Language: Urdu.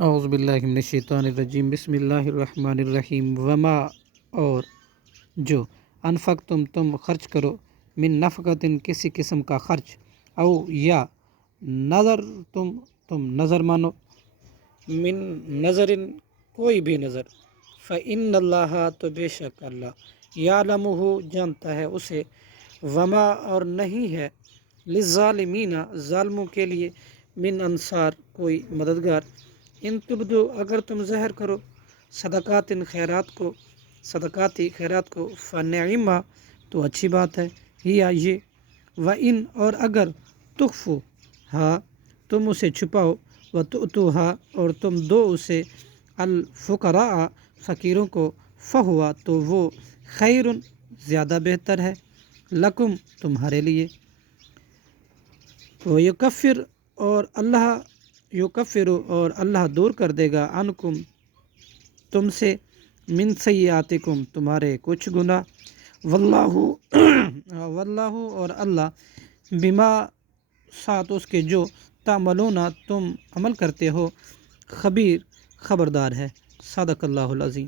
اعوذ باللہ من الشیطان الرجیم، بسم اللہ الرحمن الرحیم۔ وما اور جو انفقتم تم خرچ کرو، من نفقتن کسی قسم کا خرچ، او یا نظر تم نظر مانو، من نظرن کوئی بھی نظر، فإن اللہ تو بے شک اللہ، یعلمہ جانتا ہے اسے، وما اور نہیں ہے، للظالمین ظالموں کے لیے، من انصار کوئی مددگار، ان تبدو اگر تم ظاہر کرو، صدقاتی خیرات کو، فنعما تو اچھی بات ہے، یہ وَإِن اور اگر تخفو ہاں تم اسے چھپاؤ، وتؤتوہا اور تم دو اسے، الفقراء فقیروں کو، فہوا تو وہ خیر زیادہ بہتر ہے، لکم تمہارے لیے، ویکفر اور اللہ دور کر دے گا، عنکم تم سے، من سیئاتکم تمہارے کچھ گناہ، واللہ اور اللہ، بما ساتھ اس کے جو تعملون تم عمل کرتے ہو، خبیر خبردار ہے۔ صدق اللہ العظیم۔